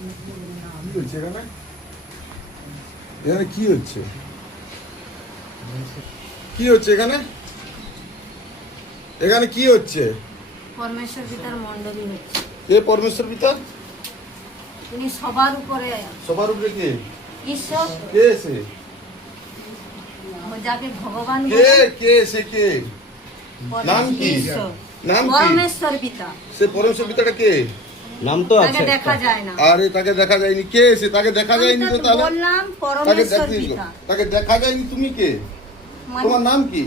কি হচ্ছে এখানে? এখানে কি হচ্ছে? কি হচ্ছে এখানে? এখানে কি হচ্ছে? পরমেশ্বর পিতার মণ্ডলী হচ্ছে। কে পরমেশ্বর পিতা? তিনি সবার উপরে। সবার উপরে কে? ঈশ্বর। কে সে? যাকে ভগবান কে কে সে কে? নাম কি? ঈশ্বর। নাম কি? পরমেশ্বর পিতা। সে পরমেশ্বর পিতাটা কে? নাম তো তাকে আছে, দেখা যায় না। আরে তাকে দেখা যায়নি। কে সে? তাকে দেখা যায়নি তো তাহলে বললাম তাকে পরমেশ্বর পিতা। তাকে দেখা যায়নি। তুমি কে? মানে তোমার নাম কি?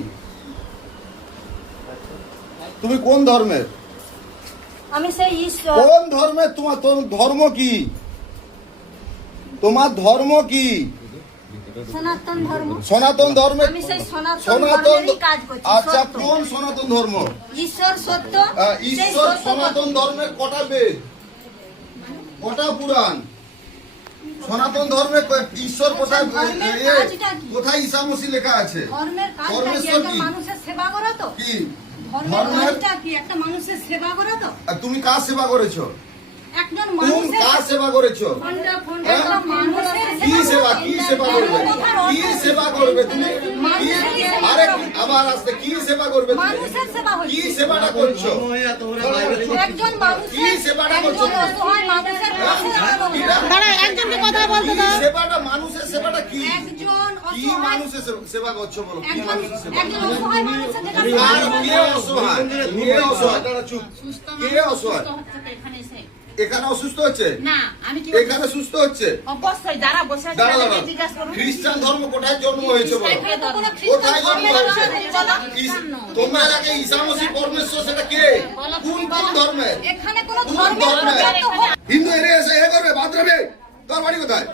তুমি কোন ধর্মের? আমি সেই ঈশ্বর। কোন ধর্মের? তোমার ধর্ম কি? তোমার ধর্ম কি? সনাতন ধর্ম। সনাতন ধর্মের। আমি সেই সনাতন সনাতন ধর্মেরই কাজ করছি। আচ্ছা, সত্য। কোন সনাতন ধর্ম? ঈশ্বর সত্য। সেই ঈশ্বর সত্য সনাতন কথা। ধর্মের কটা বেদ, কটা পুরাণ? সনাতন ধর্মে ঈশ্বর কোথায়? ধর্মের কাজটা কি? কোথায় ঈসা মসিহ লেখা আছে? ধর্মের কাজটা কি? পরমেশ্বর একটা কি? মানুষের সেবা করা তো। কি ধর্মের ধর্মের? কাজটা কি? একটা মানুষের সেবা করা তো। আর তুমি কার সেবা করেছো? একজন তুমি মানুষের কার সেবা করেছো? একটা মানুষের কি সেবা? কি সেবা করবে? কি সেবা করবে তুমি? কি? আরে আবার আসতে কি সেবা করবে তুমি? মানুষের সেবা হচ্ছে। কি সেবাটা করছো? একজন মানুষের কি সেবাটা করছো তুমি? অসহায় মানুষের পাশে দাঁড়ানো। দাঁড়া, একজনকে কথা বলতে কি দাও। সেবাটা? মানুষের সেবাটা কি? একজন কি অসহায় মানুষের সেবা করছো বলো? কি একজন মানুষের সেবা? একজন অসহায় মানুষের যেটা আর কে অসহায়? কে অসহায়? দাঁড়া চুপ। কে অসহায়? এখানে অসুস্থ হচ্ছে? না, আমি কি এখানে সুস্থ হচ্ছে? অবশ্যই যারা বসে আছে দাঁড়া তাদেরকে দাঁড়া। জিজ্ঞাসা করুন। খ্রিস্টান ধর্ম কোথায় জন্ম হয়েছে বলো? কোথায় জন্ম হয়েছে? তোমরা যাকে ঈসা মসিহ পরমেশ্বর, সেটা কে? কোন কোন ধর্মের? এখানে কোনো কোন ধর্মের ধর্মের? প্রচার তো হয়। হিন্দু এনে এসে এ করবে, বাদ দেবে। তোর বাড়ি কোথায়?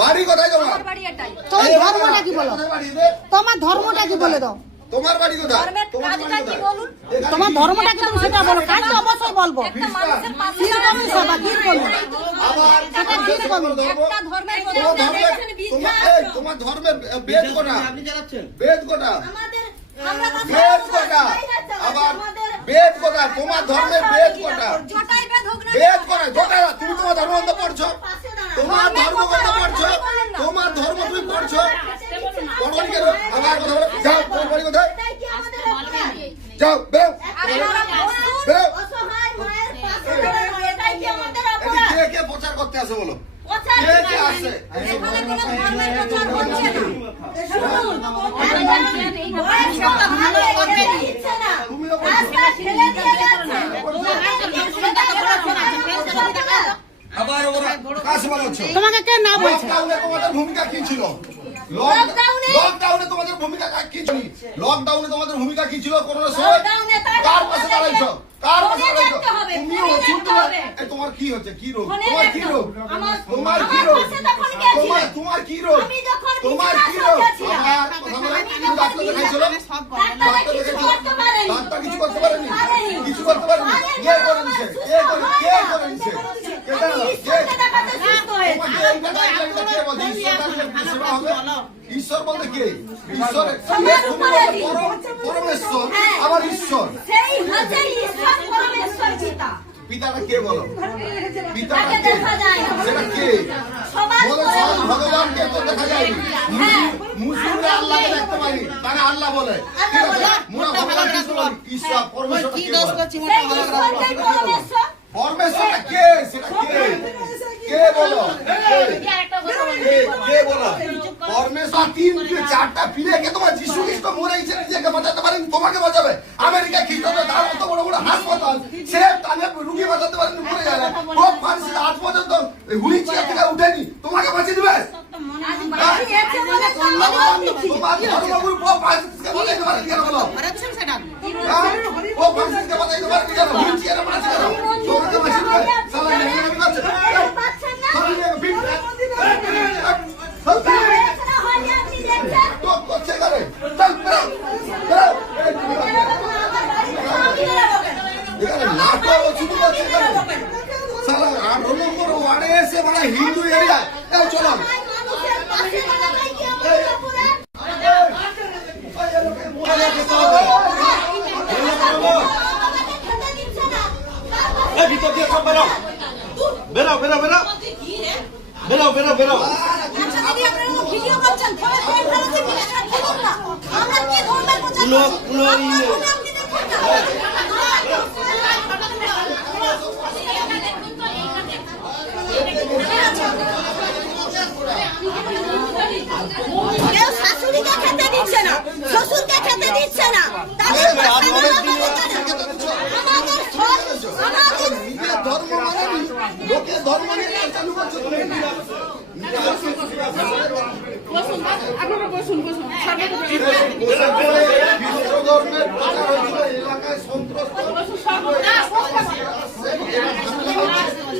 বাড়ি কোথায় তোমার? আমার বাড়ি এটাই। তোমার ধর্মটা কি বলো? কোথায় বাড়ি? দে। তোমার ধর্মটা কি বলে দাও? তোমার বাড়ি কোথায়? ধর্মের তোমার বাড়ি কাজটা কি কোথায়? বলুন? এখানে তোমার কি? ধর্মটা কি তুমি সেটা বলো। কাজ তো অবশ্যই বলবো। একটা মানুষের পাশে কি রকম সেবা? কি করবো? আবার একটা তোমার ধর্ম? একটা ধর্মের তোমার ধর্মের তোমার ধর্মের বেদ কোটা? বেদ কোটা? আমাদের আমরা বেদ কোটা? আবার বেদ কোটা? তোমার ধর্মের বেদ কোটা? জটাই বেদ হোক না। বেদ কোটা? গোটা তুমি তোমার ধর্মগ্রন্থ পড়ছো? তোমার ধর্মগ্রন্থ পড়ছো? তোমার ধর্ম তুমি পড়ছো? পড়নি কেন? আবার কথা বলো। যাও, তোমার বাড়ি কোথায়? যাও, বেরো। বেরো। এটি কে কে প্রচার করতে আসে বলো? কে কে আসে? এখানে কোনো ধর্মের প্রচার হচ্ছে না। তুমিও আবার ওরা কাজ বানাচ্ছ। তোমাকে কে না বলছে? লকডাউনে তোমাদের ভূমিকা কি ছিল? লকডাউনে তোমাদের ভূমিকা কি ছিল? লকডাউনে তোমাদের ভূমিকা কি ছিল? করোনার সময় কার পাশে দাঁড়াইছো? কার পাশে দাঁড়াইছো? তুমিও শুনতে হবে। এই তোমার কি হচ্ছে? কি রোগ? তোমার কি রোগ? তোমার কি রোগ? তোমার কি রোগ? তোমার কি রোগ? আমার কথা বলে তুমি ডাক্তার দেখাইছিল? ডাক্তার দেখাইছিল? ডাক্তার কিছু করতে পারেনি? কিছু করতে পারেনি? কে করে নিছে? কে করে নিছে? কে জানো? ঈশ্বর বলতে কে? ঈশ্বর পরমেশ্বর, আবার ঈশ্বর। পিতাটা কে বলো? পিতাটা কে? সেটা কে? বলো সব ভগবানকে তো দেখা যায়নি। মুসলিমরা আল্লাহকে দেখতে পায়নি, তারা আল্লাহ বলে। ঠিক আছে? মোরা ভগবান কৃষ্ণ বলি, ঈশ্বর পরমেশ্বর কে বলে? পরমেশ্বরটা কে? সেটা কে? কে বলো? কে বলো? পরমেশ্বর চারটা ফিরে কে? তোমার যিশু খ্রিস্ট মরে গেছে, নিজেকে বাঁচাতে পারেনি, তোমাকে বাঁচাবে। আমেরিকা খ্রিস্টানরা তার মতো বড় বড় হাসপাতাল, সে টানে রুগী বাঁচাতে পারেনি, মরে যায় না। পোপ ফ্রান্সিস আজ পর্যন্ত হুইল চেয়ার থেকে উঠেনি, তোমাকে বাঁচিয়ে দিবে? তোমার ধর্মগুরু পোপ ফ্রান্সিসকে বাঁচাইতে পারেনি কেন বলো? পোপ ফ্রান্সিসকে বাঁচাইতে পারেনি কেন? হুইল চেয়ারে বাঁচিয়ে কেন? তোমাকে বাঁচিয়ে দিবে? সালা নেগেটিভ আছে। হিন্দু এরিয়া চলো ভিতর দিয়ে সব বেরো বেরাও বেরাও বেরাও বেরাও বেরাও বেরাও আচ্ছা দিদি আপনারা তো ভিডিও করছেন ফলে ফোন ফেলতে ভিডিওটা খুলুন না আমরা কি ধর্মের প্রচার কেউ শাশুড়িকে খেতে দিচ্ছে না শ্বশুরকে খেতে দিচ্ছে না তাদের নিজের ধর্ম মানেনি, লোকের ধর্ম নিয়ে কাজ চালু করছো তুমি। বিশ্ব ধর্মের প্রচার হয়েছিল, এলাকায় সন্ত্রাস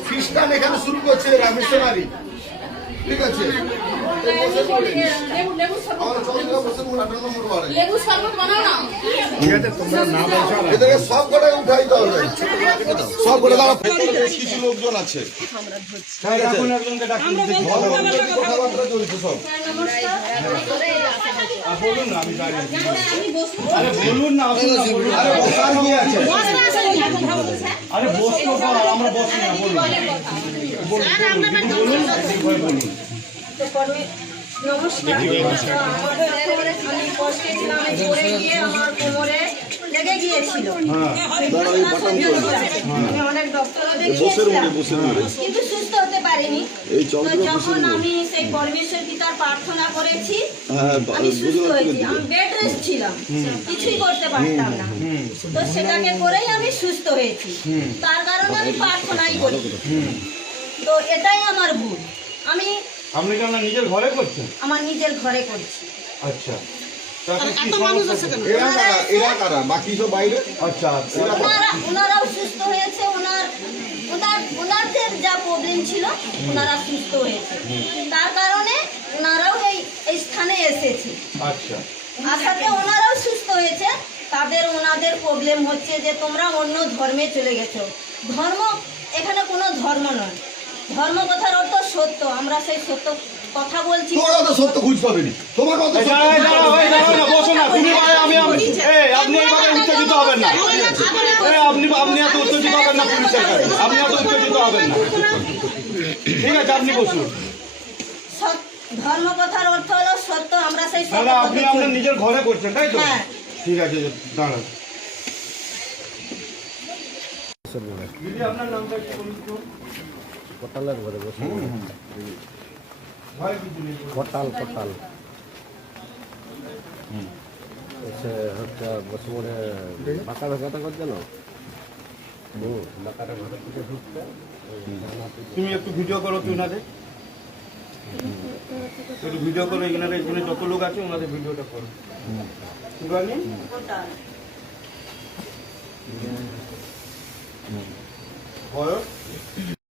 খ্রিস্টান এখানে শুরু করছে এরা মিশনারি, ঠিক আছে? এদেরকে সব কটাই উঠাইতে হবে, সব কটা কিছু লোকজন আছে কথাবার্তা চলছে সব। বলুন না আমি বাইরে আরে বলুন না আসুন না বলুন আরে বসার কি আছে আরে বসতো আমরা বসি না বলুন বলুন বলুন নমস্কার আমি কষ্টে ছিলাম পড়ে গিয়ে আমার কোমরে লেগে গিয়েছিল আমি অনেক ডক্টর দেখিয়েছিলাম কিন্তু সুস্থ হতে পারিনি তো যখন আমি সেই পরমেশ্বর পিতার প্রার্থনা করেছি আমি সুস্থ হয়েছি আমি বেড রেস্ট ছিলাম কিছুই করতে পারতাম না তো সেটাকে করেই আমি সুস্থ হয়েছি তার কারণে আমি প্রার্থনাই করি তো এটাই আমার ভুল আমি আপনি কি আপনার নিজের ঘরে করছেন আমার নিজের ঘরে করছি আচ্ছা তো আপনি কি এরা কারা বাকি সব বাইরে? আচ্ছা ওনারাও সুস্থ হয়েছে ওনাদের যা প্রবলেম ছিল ওনারা সুস্থ হয়েছে তার কারণে ওনারাও এই স্থানে এসেছে আচ্ছা আসাতে ওনারাও সুস্থ হয়েছে ওনাদের প্রবলেম হচ্ছে যে তোমরা অন্য ধর্মে চলে গেছো ধর্ম এখানে কোনো ধর্ম নয় ধর্ম কথার অর্থ সত্য আমরা সেই সত্য কথা বলছি তোমরা তো সত্য খুঁজতে হবে না, তোমার কথা বসো না তুমি আমি আপনি এইভাবে উত্তেজিত হবেন না আপনি এত উত্তেজিত হবেন না পুলিশের কাছে আপনি এত উত্তেজিত হবেন না ঠিক আছে আপনি বসুন ধর্ম কথার অর্থ হলো সত্য আমরা সেই তাহলে আপনি আপনার নিজের ঘরে করছেন তাই তো হ্যাঁ ঠিক আছে দাঁড়ান দিদি আপনার নামটা কি বলুন তো কোটালের ঘরে বসে ভয় কিছু নেই কোটাল এসে হচ্ছে বসে পড়ে বাঁকা ভেকাটা করছে না বাঁকাটা ঘরে থেকে ঢুকতে তুমি একটু ভিডিও করো কি ওনাদের একটু ভিডিও করো এখানে যত লোক আছে ওনাদের ভিডিওটা করো ঠিক আছে বয়স